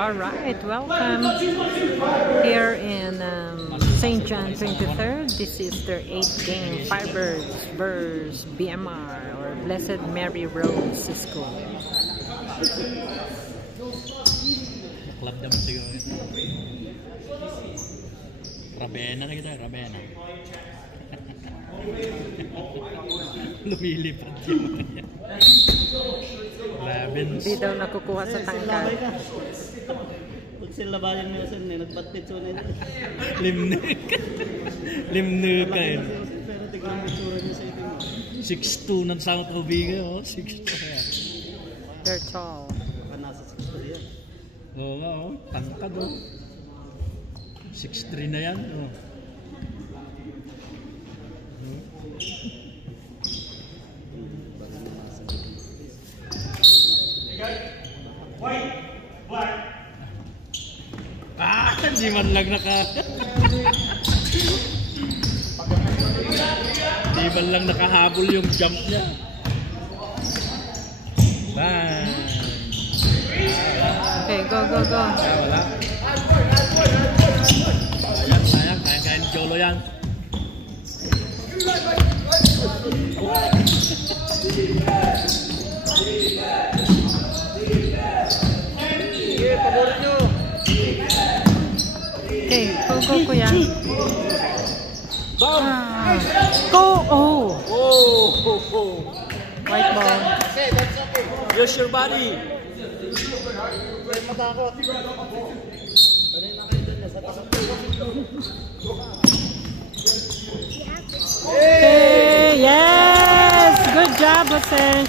All right, welcome here in St. John 23rd. This is their 8th game, Firebirds versus BMR or Blessed Mary Rose School. Club naman siguro. Rabena na kita, Rabena. Lumilipad yun. Hindi daw nakukuha sa tangkal. Pag sila bayan nila sir, nagbatit so nila. Limnuk ka yun. Pero tignan mo itsura niya sa itin mo. 6'2" ng South Obiga, oh. 6'2" yan. They're tall. Baka nasa 6'3" yan. Oo nga, oh. Tangkad, oh. 6'3" na yan, oh. White, black. Hindi man lang Hindi man lang nakahabol yung jump niya. Bang! Okay, go, go, go. Wala. Sayang. Kaya ni Jolo yan. Okay, go, go, kuya. Go! Oh! White ball. Use your body. Matakot. Hey, yes! Good job, Jose.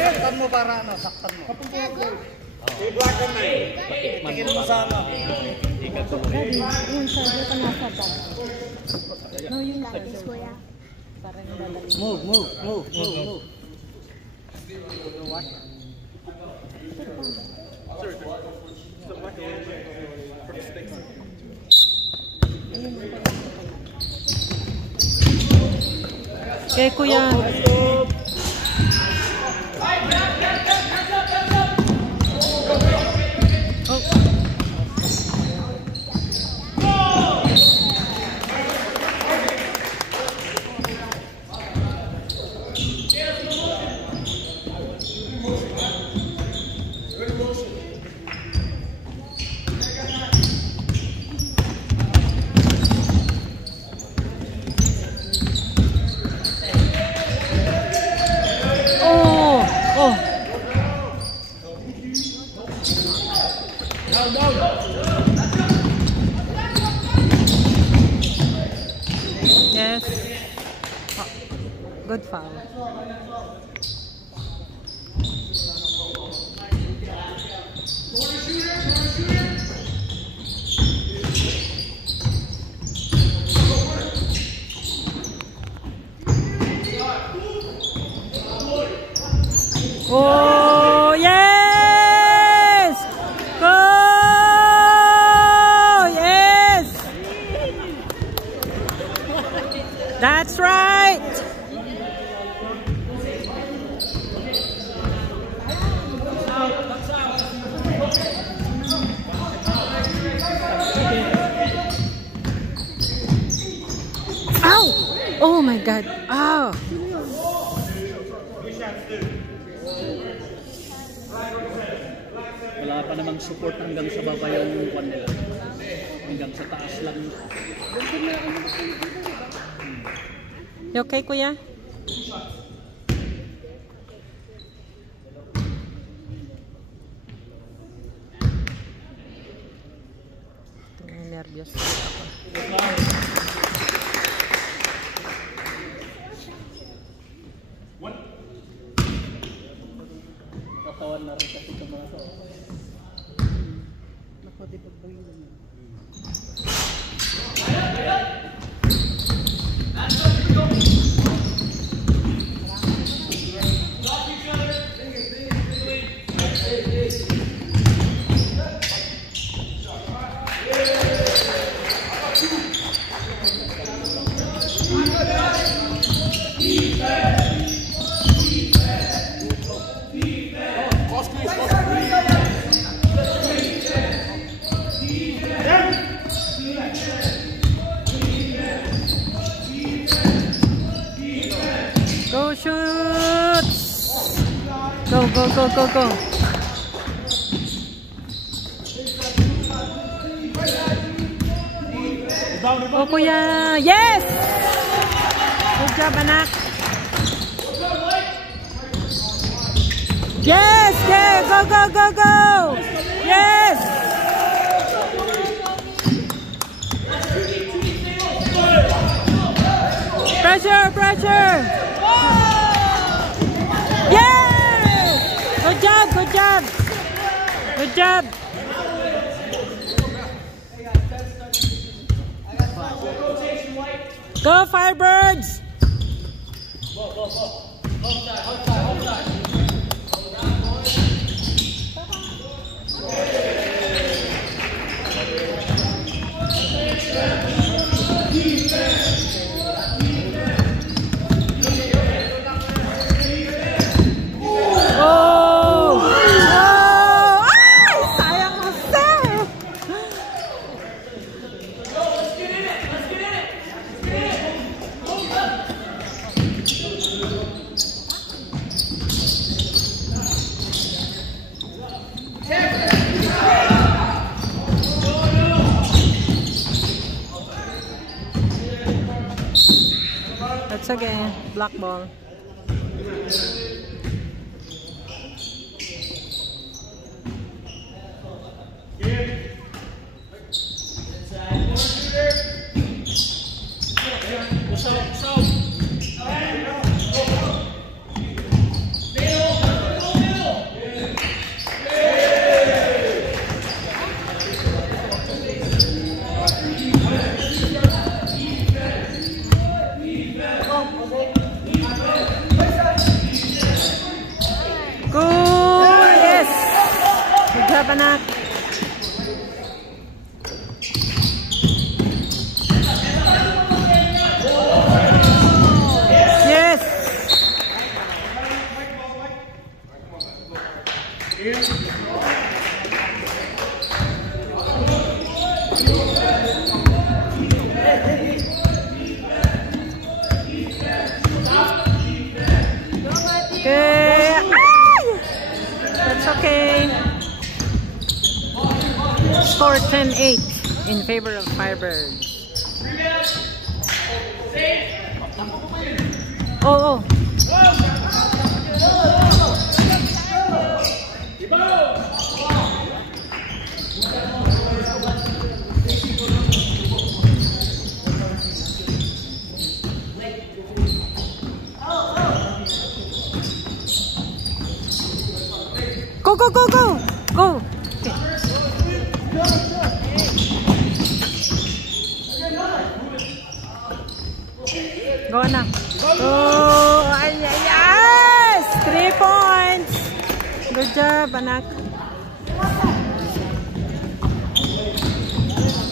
Saktan mo para ano, saktan mo. I-block ka na eh. Tingin mo sa ano. Yung sardo ka nasa ba? No, yung lapis, kuya. Parang dadali. Move. Okay, kuya. Yes. Oh, good foul. Oh, yes! Go! Yes! That's right! Ow! Oh my God! Ow! Wala pa namang support hanggang sa baba yung kwan nila. Hanggang sa taas lang. You okay, kuya? Nervyos ako. Katawan na rin kasi ito mga to. Go shoot! Go, go, go, go, go! Oh, kuya! Yes! Good job, anak! Yes! Yes! Go, go, go, go! Yes! Pressure! Pressure! Yes! Good job! Good job! Good job! Go Firebirds! That's again, black ball. Anak. Yes. Okay. That's okay. Score 10-8 in favor of Firebirds. Oh, oh. Go, go, go, go! Go! Okay. Go na. Go! Ay, ay, yes! 3 points! Good job, anak.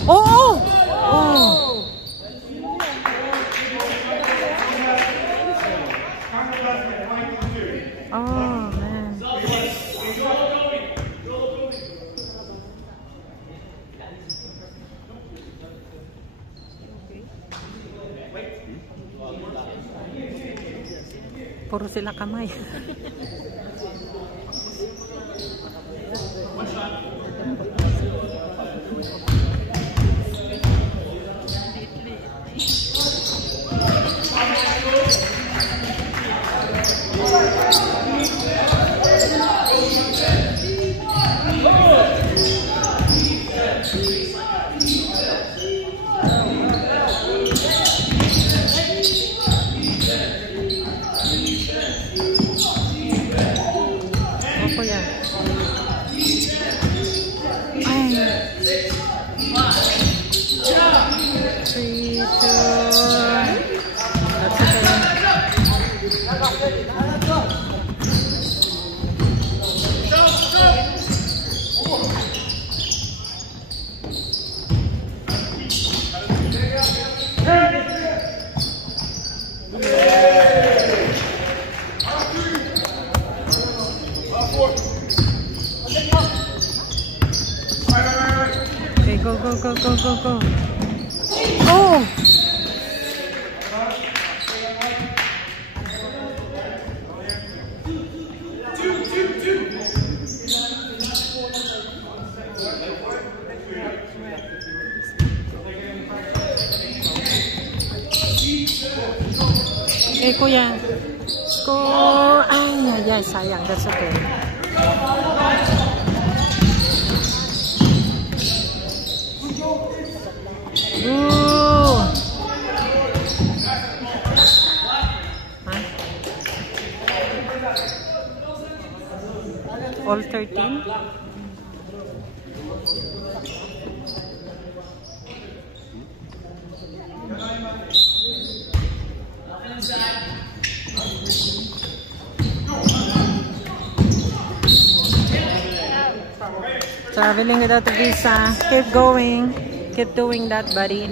Oh! Oh! Oh! Oh, man. Puro sila kamay. Okay, kuya. Score! Ay, sayang. That's okay. Ooh! Huh? All 13? Traveling without a visa. Keep going. Keep doing that, buddy.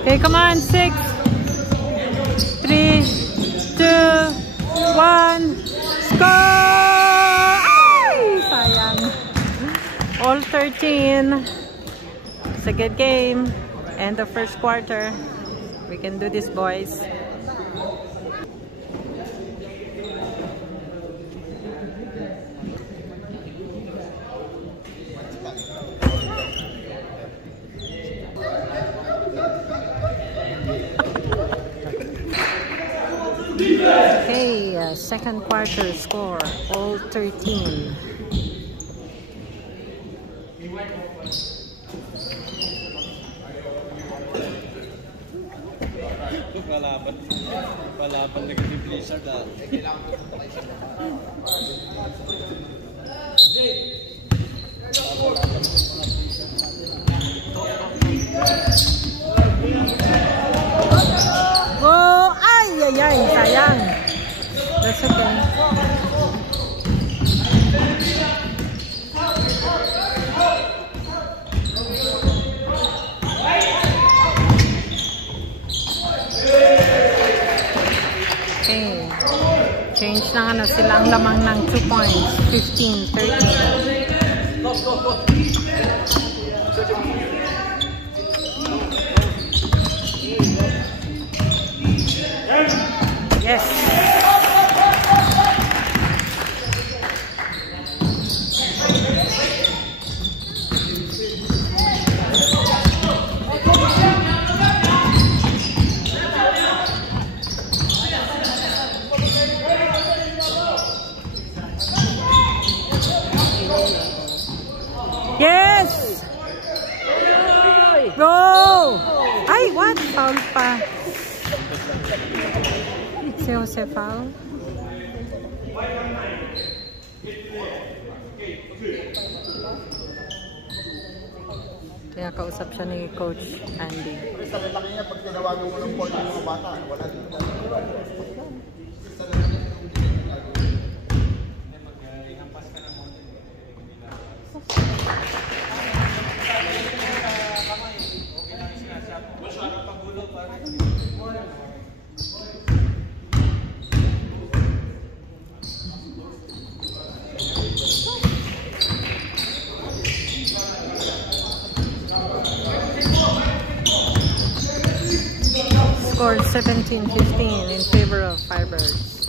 Okay, come on. 6, 3, 2, 1. Score! Ay! Sayang. All 13. It's a good game. And the first quarter. We can do this, boys. Okay, second quarter score, all 13. Palaban na kasi Blizzard ah. Oh, ay, sayang. That's okay. Change na silang lamang ng 2 points. 15-13. Yes. Yes! Go! Ay, what? Foul pa. Si Jose foul. Kaya kausap siya ni Coach Andy. Sa lalaki niya, pag tinawagan mo ng ball ng mga bata, wala dito. Scored 17-15 in favor of Firebirds.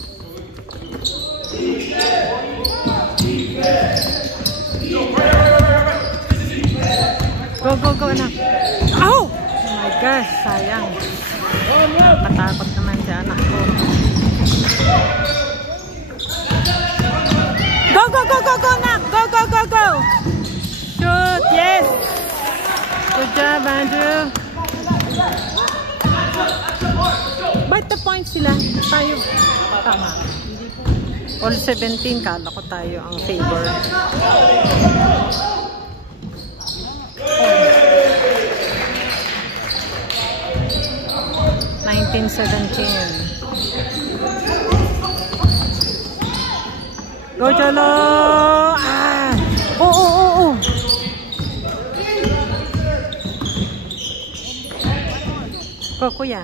Go, go, go, anak. Oh! Oh my gosh, sayang. Patakot naman si anak ko. Go, go, go, go, go, anak! Go, go, go, go! Shoot! Yes! Good job, Andrew. Ba't the points sila? Tayo. Tama. All 17, kala ko tayo ang favor. 19-17. Go, Cholo! Ah! Oh, oh, oh, oh! Go, kuya.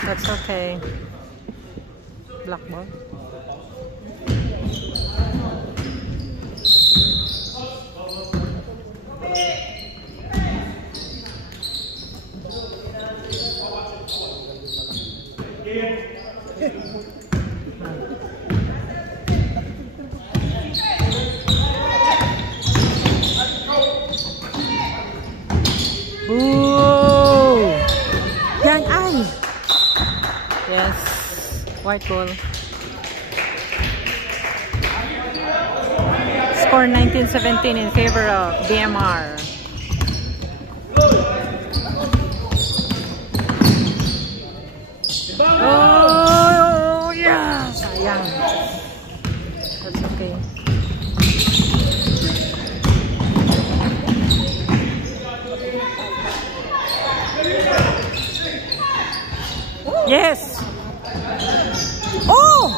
That's okay. Black ball. White ball. Score 19-17 in favor of BMR. Oh, yeah! Sayang. That's okay. Yes! Oh!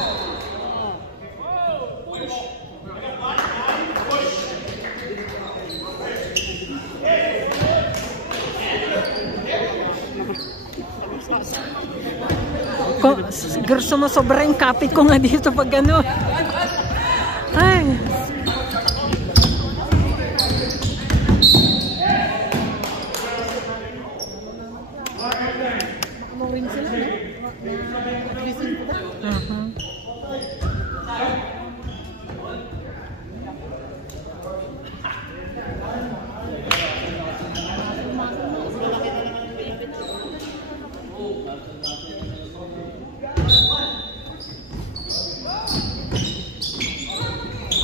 Sobrang kapit ko nga dito pag gano'n. Ay.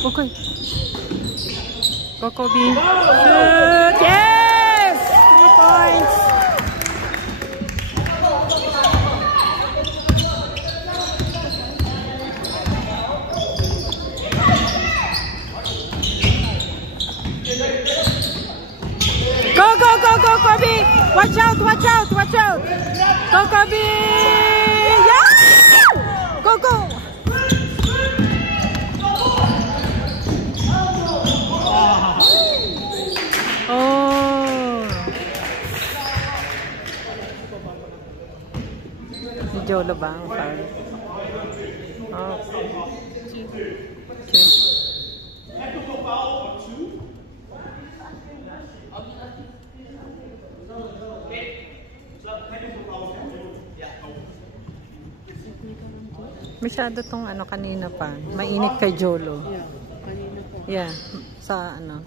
Okay. Coco B. Shoot! Yes! 3 points! Go, go, go, go, Kobe! Watch out, watch out, watch out! Go, Kobe! Yeah! Go, go! Oh! Si Jolo ba ang foul? Oh. Masyado tong ano kanina pa. Mainit kay Jolo. Yeah, kanina po. Yeah, sa ano.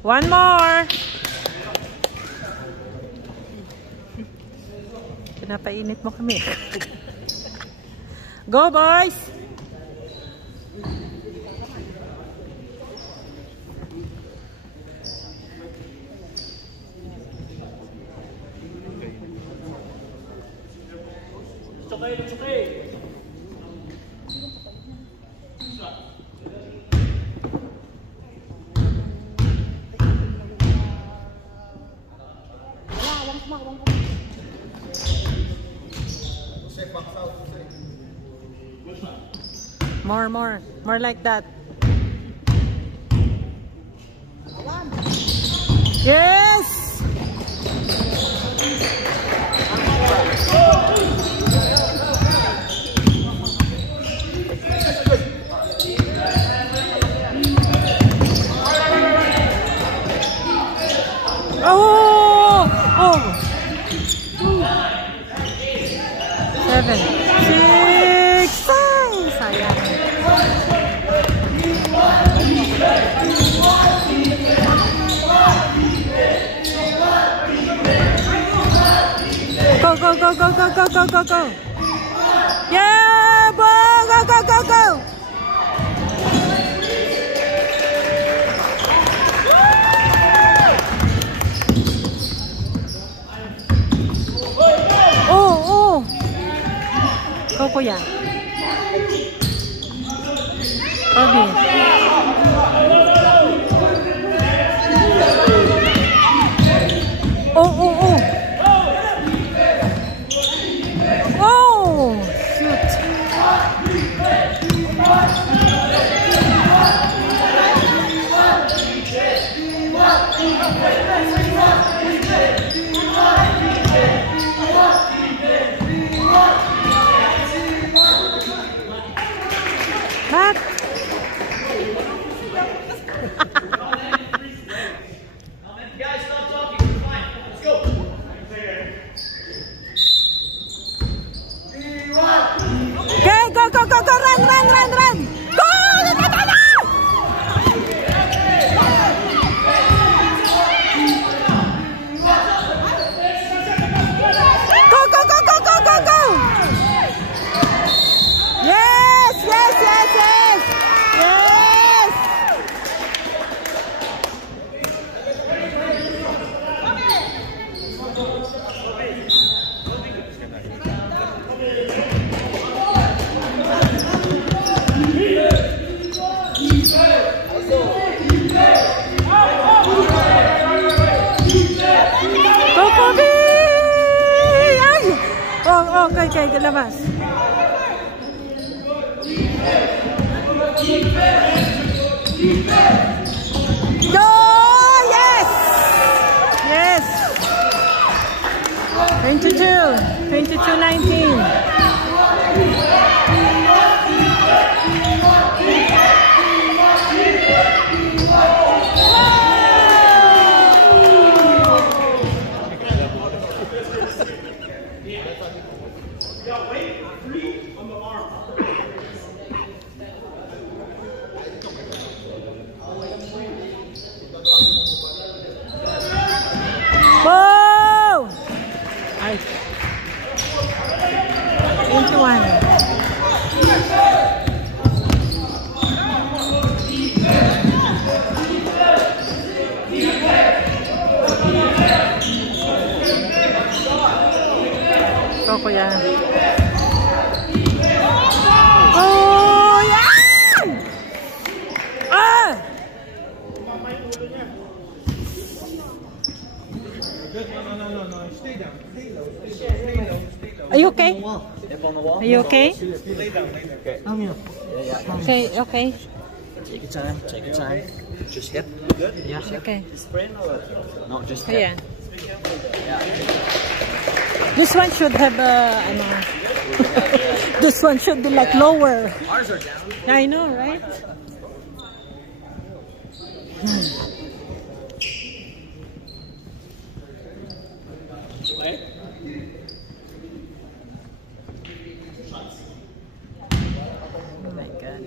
One more. Pinapainit mo kami. Go, boys! It's okay. More like that. Yes! Oh! Oh! 7, 6, 5! Sayang. Go, go, go, go, go, go, go, go, go! Yeah, boy! Go, go, go, go! Go, Kuya. Kobe. Oh, oh, oh. Oh, shoot. What? kay labas. Go! Yes! Yes! 22-19. Whoa! 21. Ito ko yan. Oh, yan! Ah! No. Stay down. Stay low. Are you okay? Step on the wall. Are you okay? Lay down. Okay. Yeah. Okay, okay. Take your time. Take your time. Just hip. Good. Yeah. Okay. Sprint or no? Just hip. Yeah. This one should have this one should be like lower. Ours are down. I know, right? Oh my God.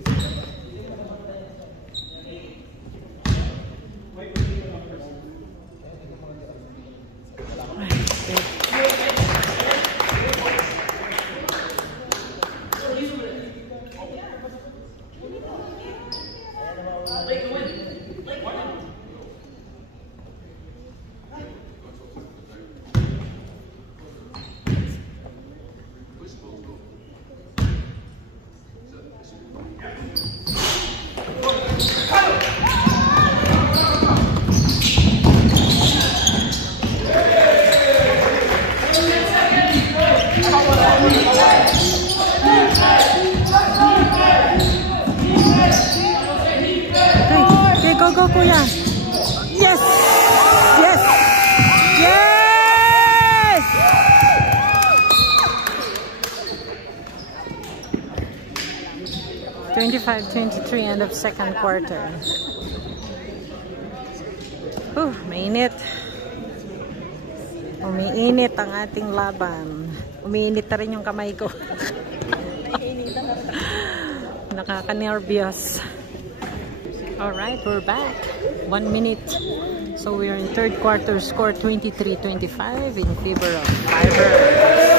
Go, kuya. Yes! Yes! Yes! (25-23) end of second quarter. Mainit. Umiinit ang ating laban. Umiinit na rin yung kamay ko. Nakaka-nervyos. Alright, we're back. 1 minute. So we're in third quarter, score 23-25 in favor of Firebirds.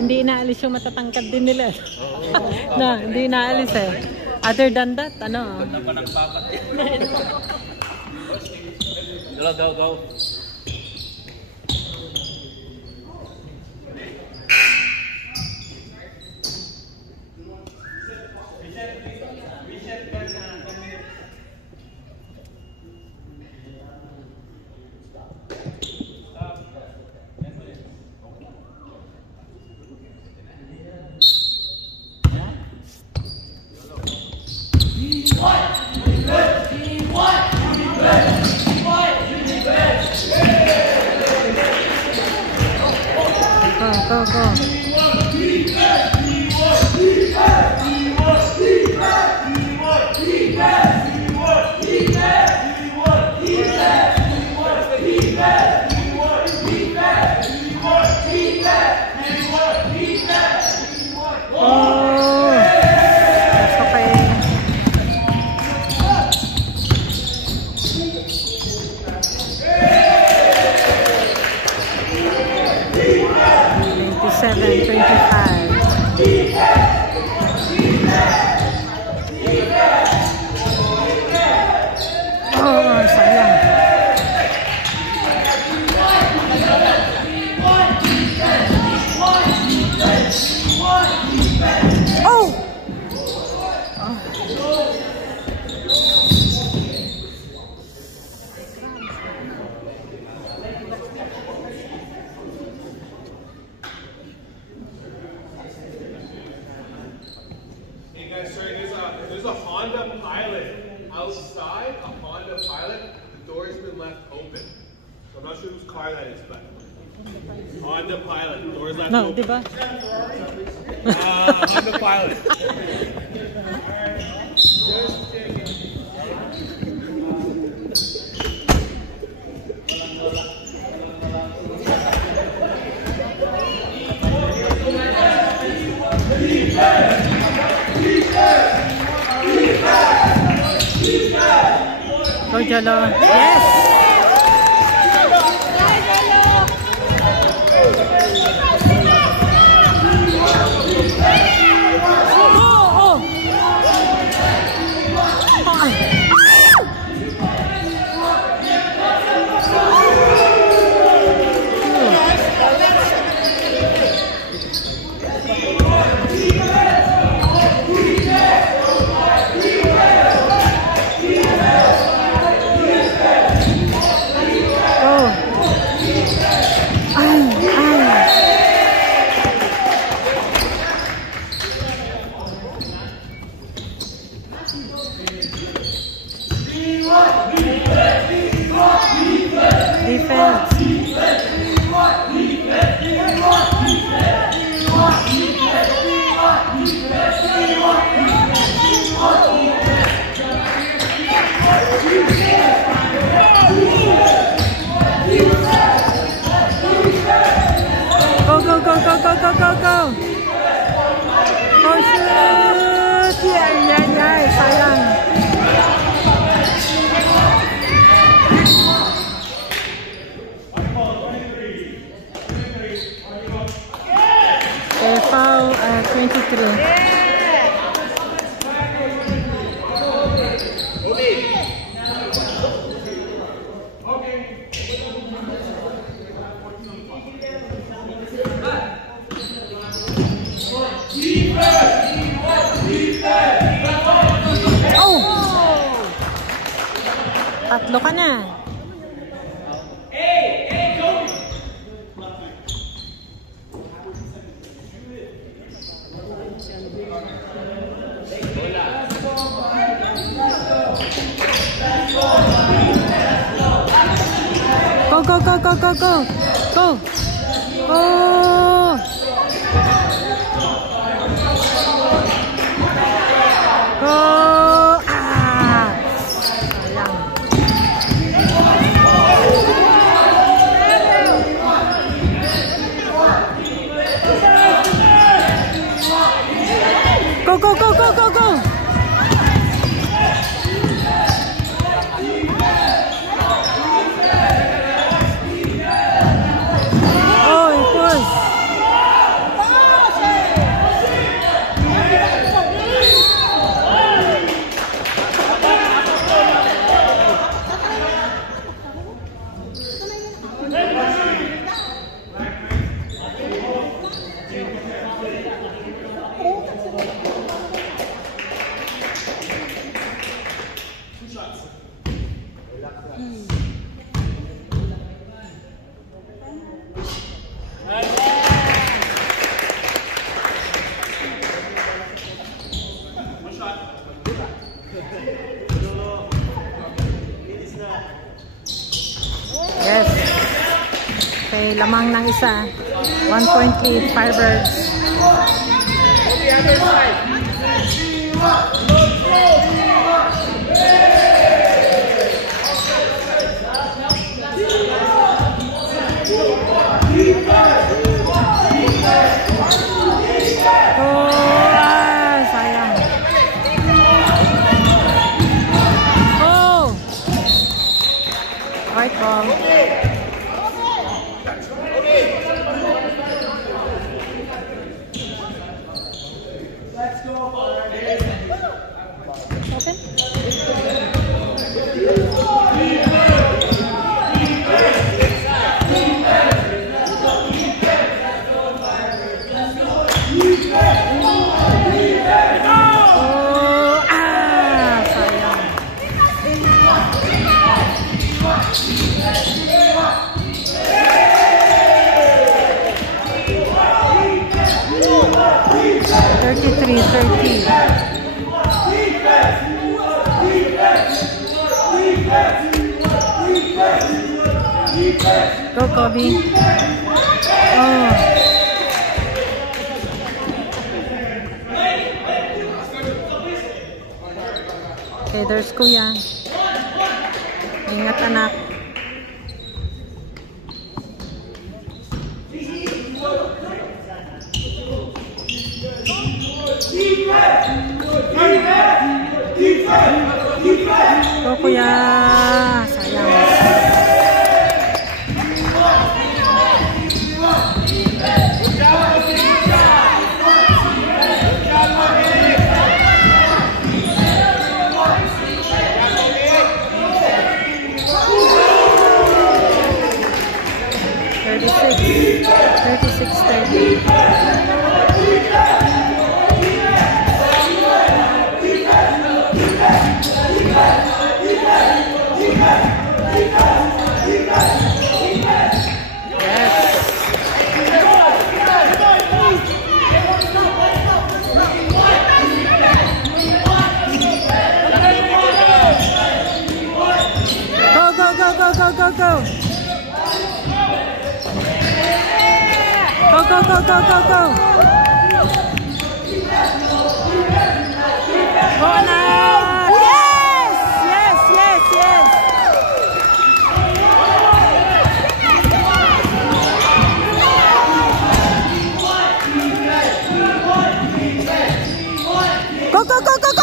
Hindi inaalis yung matatangkad din nila. No, hindi inaalis eh. Other than that, ano? Go. Go. Oh! Oh, sayang. Oh! Hey guys, sorry, there's a Honda Pilot outside, a Honda Pilot. The door's been left open. So I'm not sure whose car that is, but Honda Pilot, the door's left No, open. diba? Honda Pilot. Go, Jello. Yes! Go! Oh, shoot! Yay! Sayang! Okay, foul 23. Tatlo ka na. Go! Oh! Go! Yes. Okay, lamang ng isa. 1 point lead, Firebirds. Sayang. Right ball. Let's go. Open. Go, Kobe. Oh. Okay, there's Kuya. Ingat, anak. Go, Kuya. Sayang. Go. Go, anak! Yes!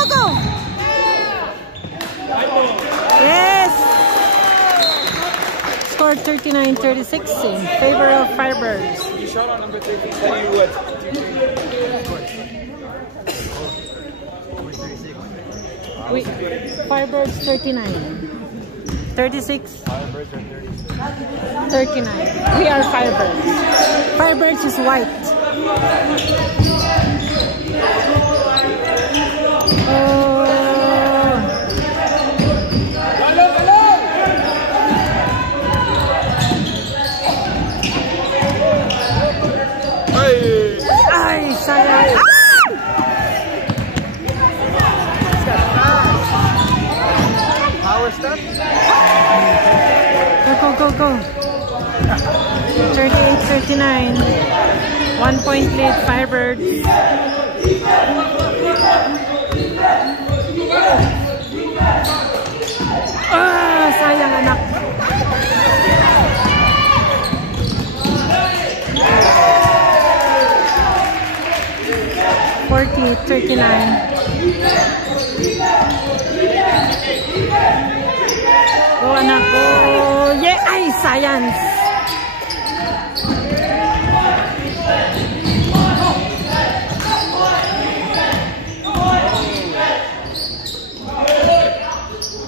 Go! Yes! Score 39-36 in favor of Firebirds. You shot on number 13. Tell you what. Firebirds 39. 36. Firebirds are 36. 39. We are Firebirds. Firebirds is white. Ay, sayang. Power stuff? Go. 38-39. 1 point lead, Firebirds. Sayang, anak. $40-39. Go, anak, go. Yeah, ay, science.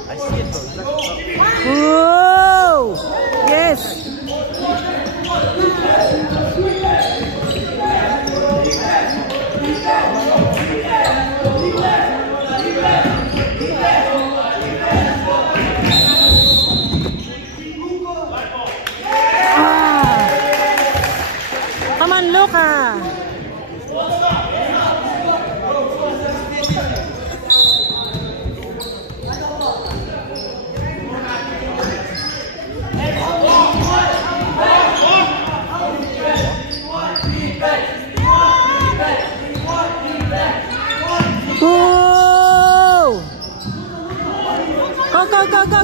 I see it. Whoa! Yes. Come on, Luca.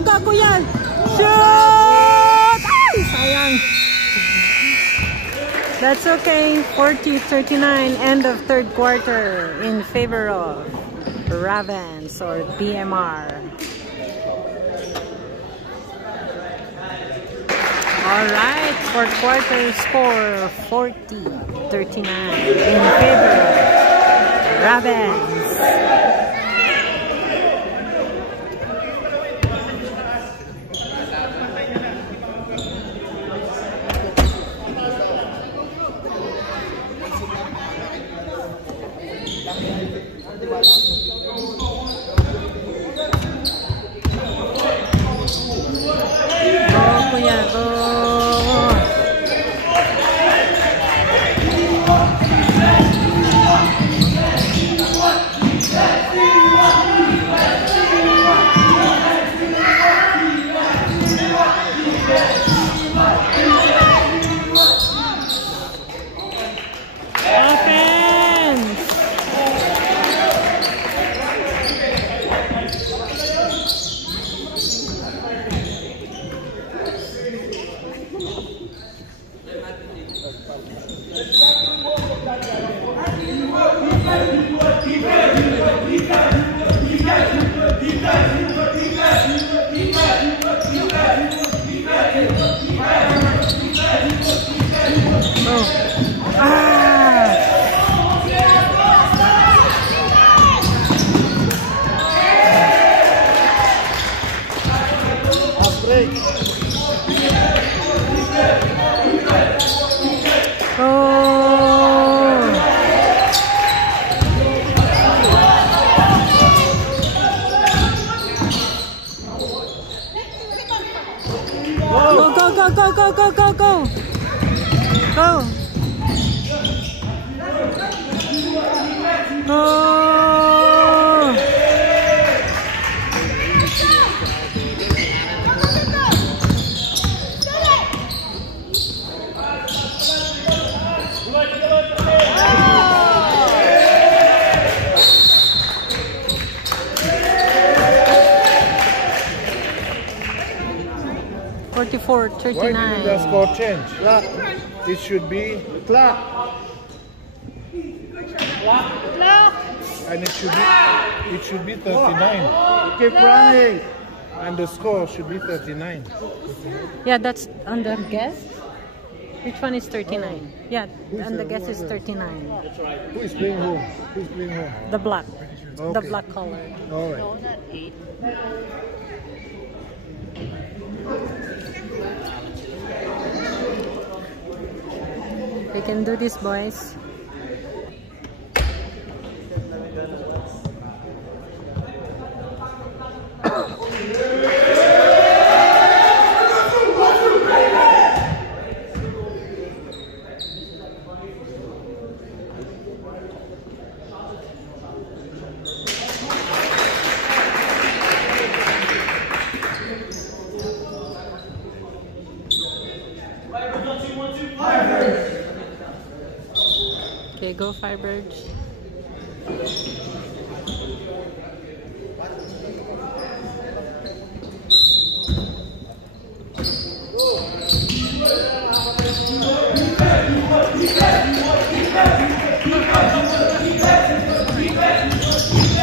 Go, Kuya. Shoot! Ay, sayang. That's okay. 40-39, end of third quarter in favor of Ravens or BMR. Alright, fourth quarter score 40-39 in favor of Ravens. Yeah, go. Why didn't the score change? It should be clock. And it should be 39. Keep running. And the score should be 39. Yeah, that's on the guess. Which one is 39? Yeah, and the guess is 39. Who is playing home? Who's playing home? The black. Okay. The black color. All right. We can do this, boys. Okay, go Firebirds.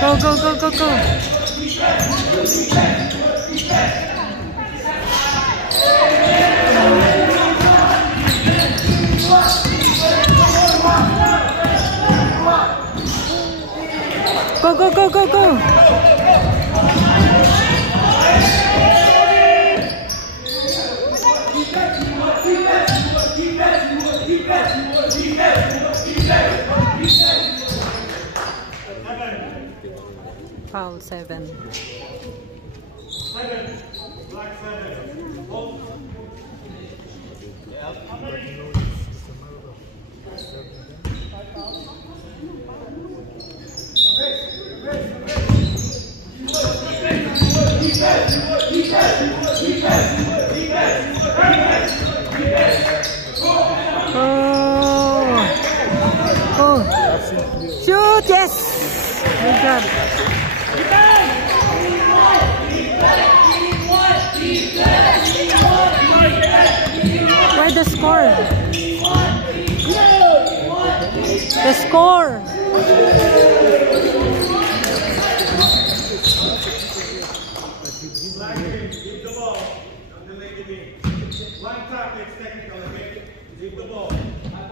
Go, go, go, go, go. Go, go, go, go, go. Foul 7. Oh, shoot! Yes, good job. Why the score? The score.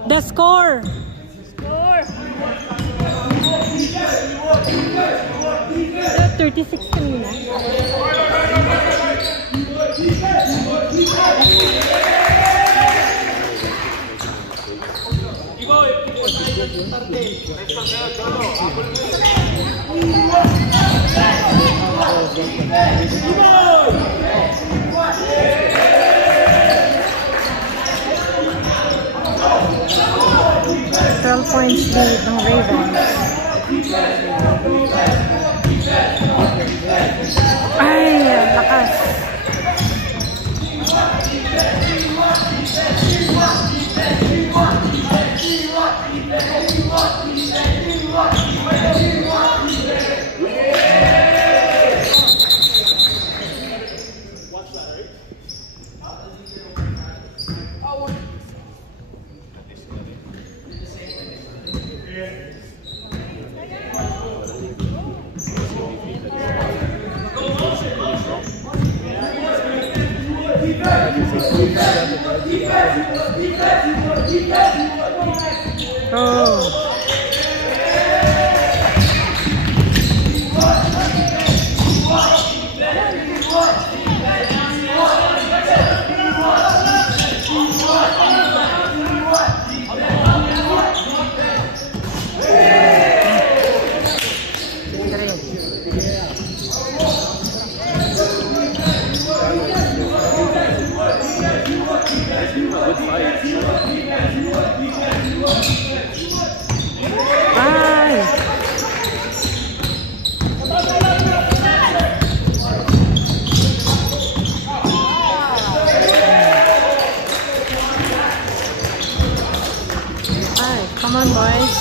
The score. 36 kanina. basket ng Ravens. Ay, ang lakas. Oh. Come on, boys.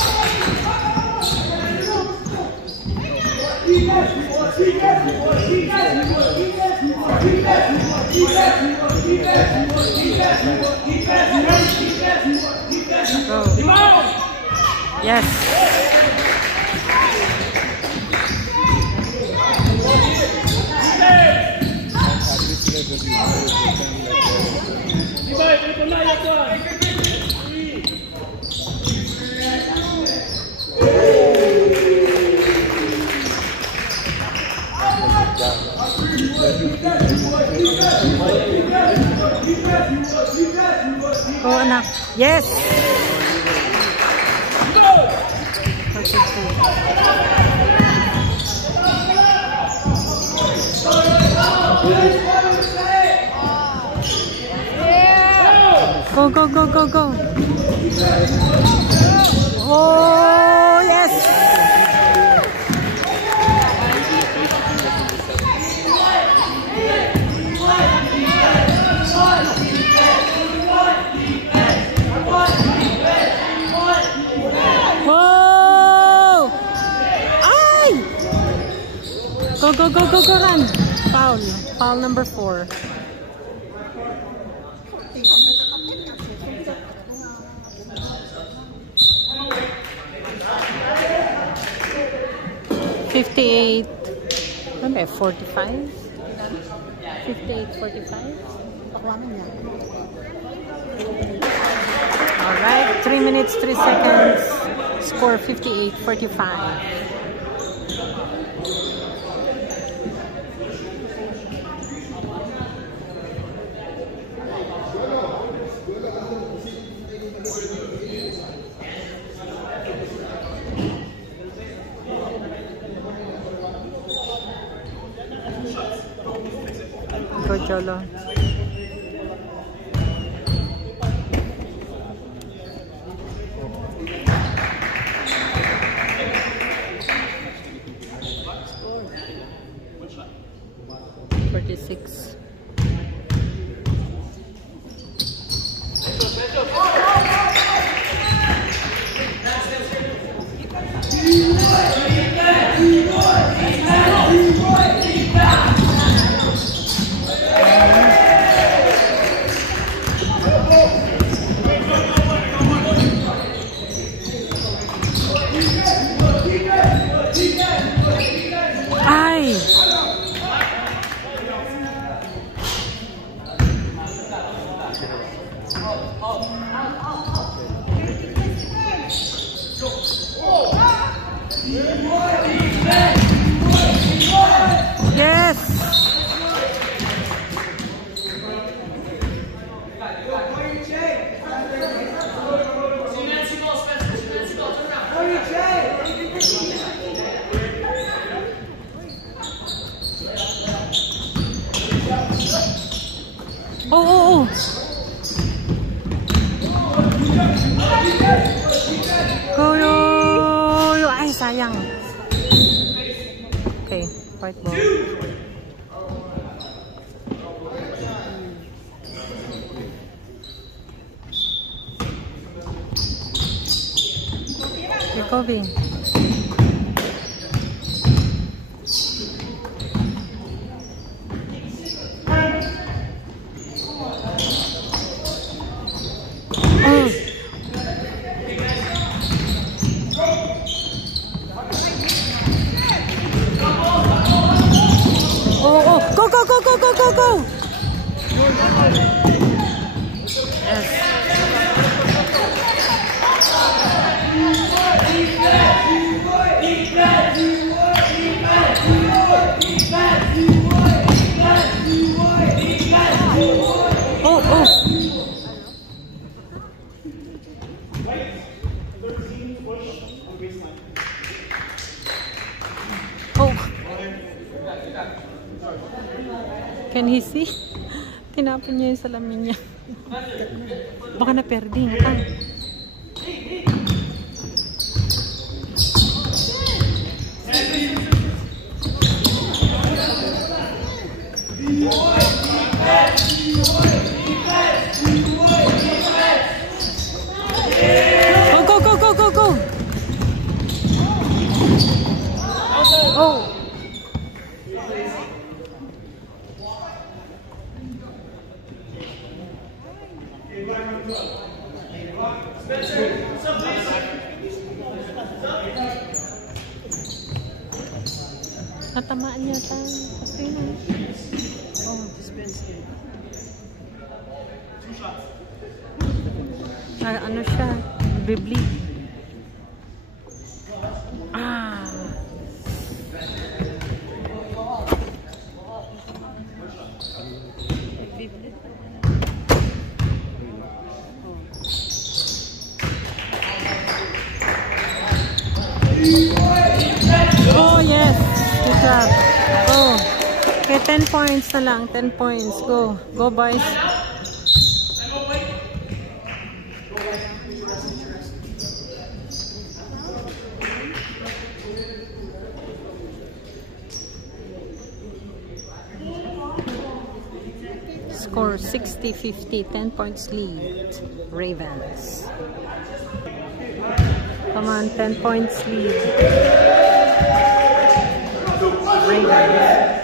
Go. Yes. Go, anak. Yes. Go, go, go, go, go. Oh, yes. Whoa! Ay! Go, go, go, go, go, run. Foul. Foul number 4. Okay, 45? 58-45? Alright, 3 minutes, 3 seconds. Score 58-45. Go, Cholo. Six. Oh. Go. sayang. Okay, white ball. Kobe. Oh, go, go, go, go, go, go, go. Yes. Can he see? Tinapon niya yung salamin niya. Baka na-perding. Go, go, go, go, go! Oh! Natamaan yata. Oh, ano siya? Bibli. Ah. Oh, yes. Good job. Go. Okay, 10 points na lang. 10 points. Go. Go, boys. Score 60-50. 10 points lead. Ravens. Come on, 10 points lead. Ravens.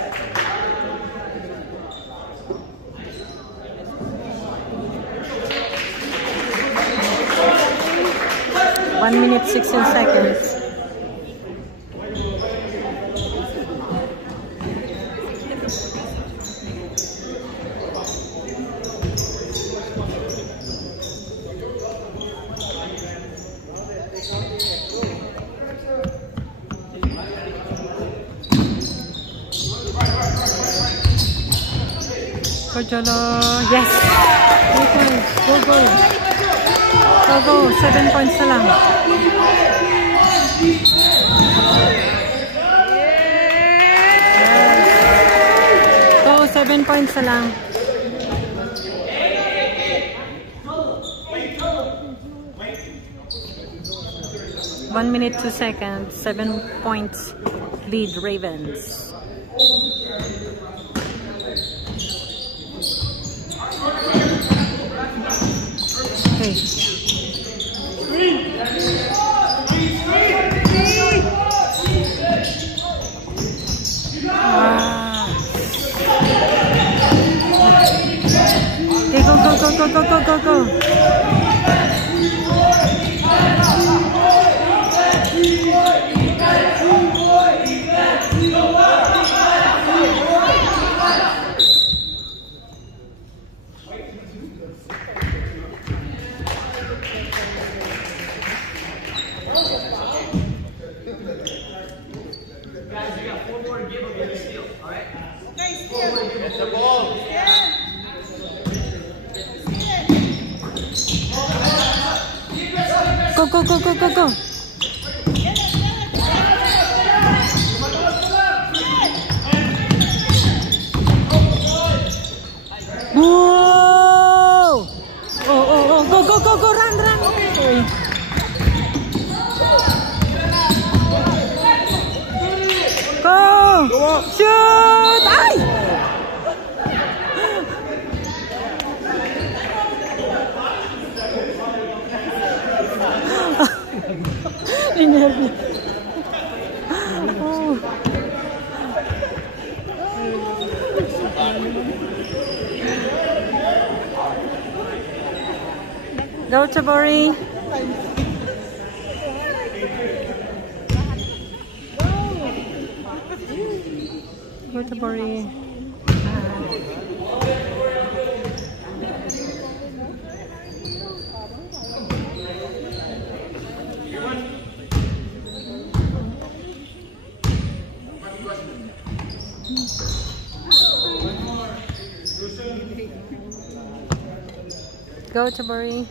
1 minute 16 seconds. Go, Jolo. Yes! Go, go, go. Go, go. 7 points na lang. Yes. Go, 7 points na lang. One minute 2 seconds. 7 points lead Ravens. Okay. Okay, go, go, go, go, go, go, go, go. Go, go, go, go, go, go. Whoa! Oh, oh, oh, go, go, go, go, run, run. Okay. Shoot! Ay! Inervy. Oh. Go to Bori. Go to Bori. Go to Bori.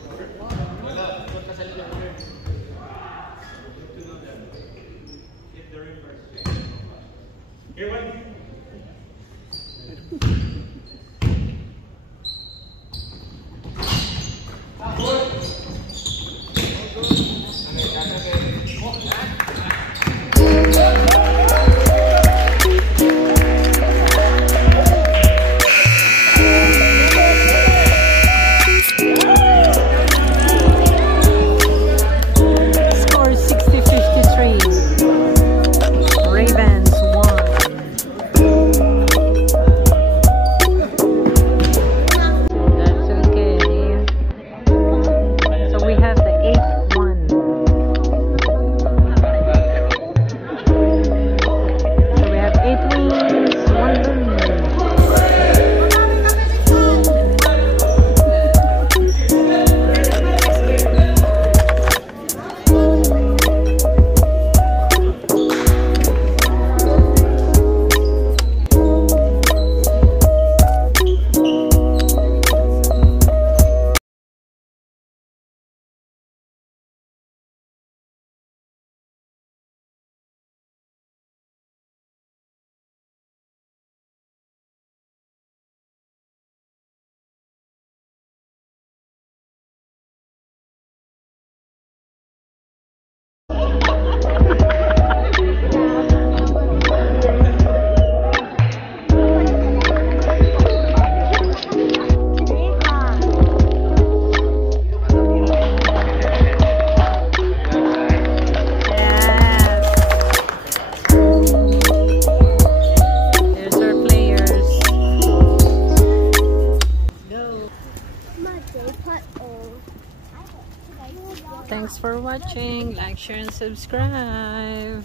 Thanks for watching. Like, share, and subscribe.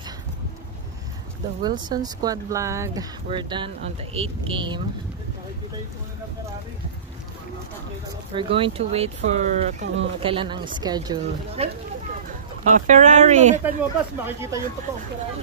The Wilson Squad vlog. We're done on the 8th game. We're going to wait for kung kailan ang schedule. Oh, Ferrari! Makikita yung totoong Ferrari.